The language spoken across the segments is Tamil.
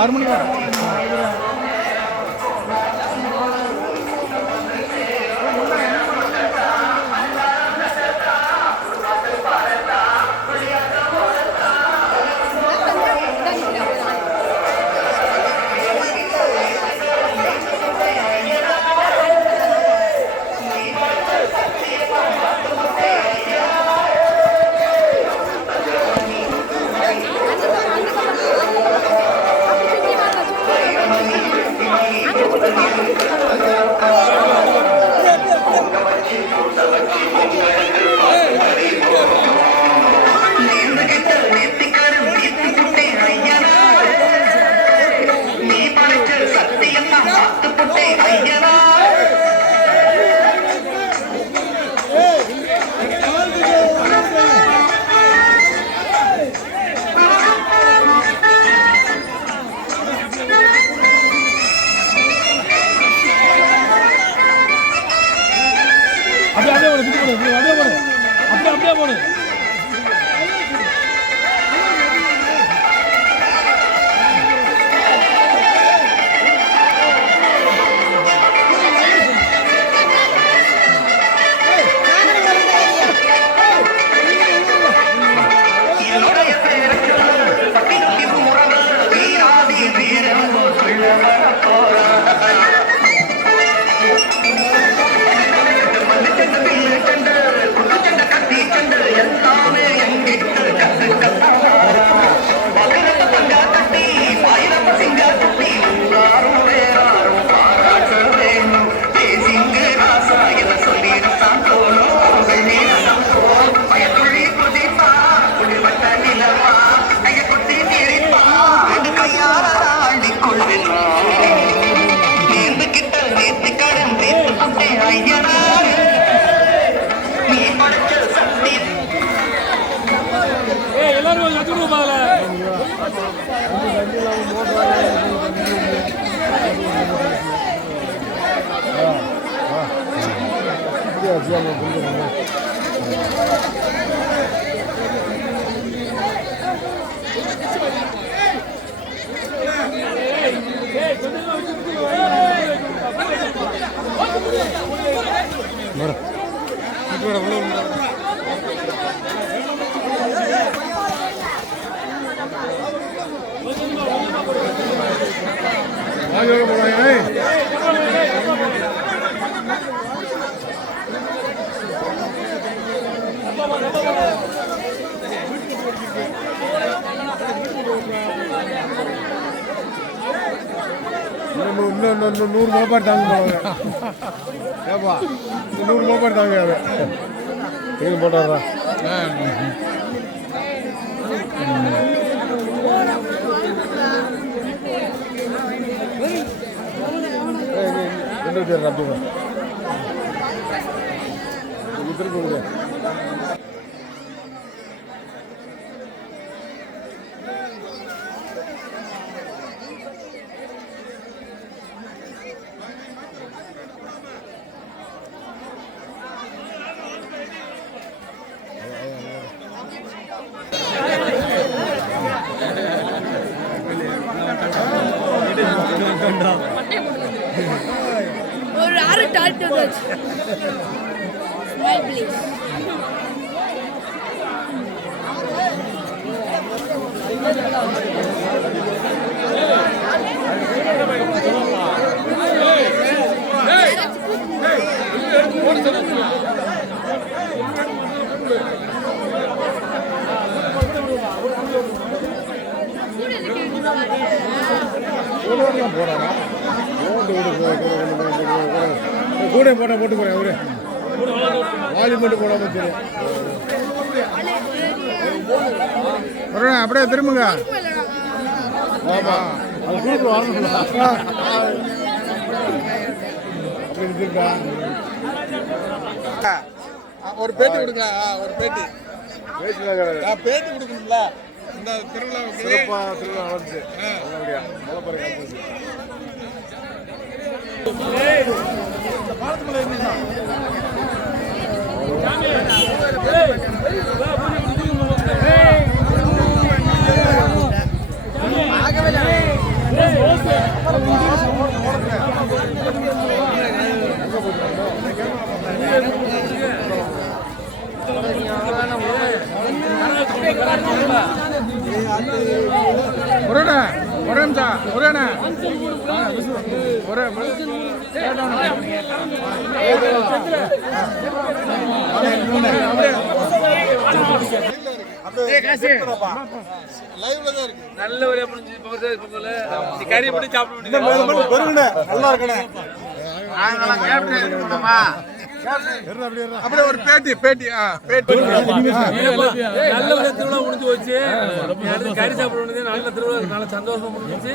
6 மணிக்கு அப்படியே போடு. இன்னும் 100 மோபார் தாங்க போவாங்க. ஏப்பா 100 மோபார் தாங்க அது இது போட்டாரா? ரெண்டு பேர் அப்படிங்க திருப்பி ஒரு ஆறு டால்ட் வச்சு ஸ்மைல் ப்ளீஸ். கூட போட்டா போட்டு போறேன் அவரு வாலி மட்டும் போடாம தெரியும். அப்படியே திரும்புங்க. ஒரு பேட்டி கொடுங்க. ஒரு பேட்டி பேட்டி கொடுக்கணும்ல. இந்த திருவிழா திருவிழா நடந்துச்சு. ஒரேண்ணா ஒரே நிமிஷம் ஒரேண்ணா ஒரே நல்ல ஒரு கறி பண்ணி சாப்பிட நல்லா இருக்கணும் அப்படியே ஒரு பேட்டி பேட்டி பேட்டி நல்ல ஒரு திருவிழா முடிஞ்சு வச்சு கறி சாப்பிட வேண்டியது நல்ல திருவிழா நல்ல சந்தோஷமா முடிஞ்சு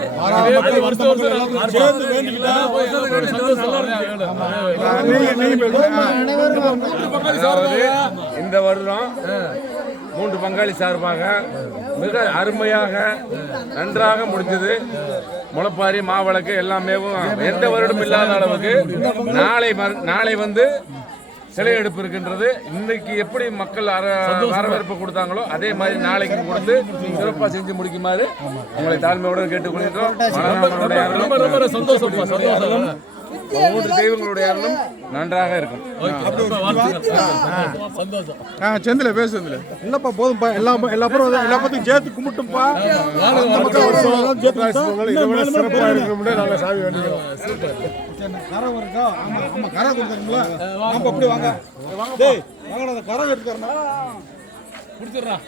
இந்த வருடம் 3 பங்காளி சார்பாக மிக அருமையாக நன்றாக முடிஞ்சது. முளைப்பாரி மாவிளக்கு எல்லாமே எந்த வருடம் இல்லாத அளவுக்கு நாளை வந்து சிலை எடுப்பு இருக்கின்றது. இன்னைக்கு எப்படி மக்கள் வரவேற்பு கொடுத்தாங்களோ அதே மாதிரி நாளைக்கு கொடுத்து சிறப்பாக செஞ்சு முடிக்குமாறு உங்களை தாழ்மையோடு கேட்டுக்கொள்கிறோம். ஒவ்வொரு தெய்வங்களுடைய அருளும் நன்றாக இருக்கும். செந்தில பேசுறதுல இல்லப்பா போதும்பா எல்லா பத்தியும் சேர்த்து கும்பிட்டுப்பா சிறப்பா இருக்கணும்னு நாங்க சாமி வேண்டிக்கிறோம். கரை இருக்கா? ஆமா கரை கொடுத்துருங்களா? ஆமா அப்படி வாங்க வாங்க கரை எடுத்துக்கிறேன்.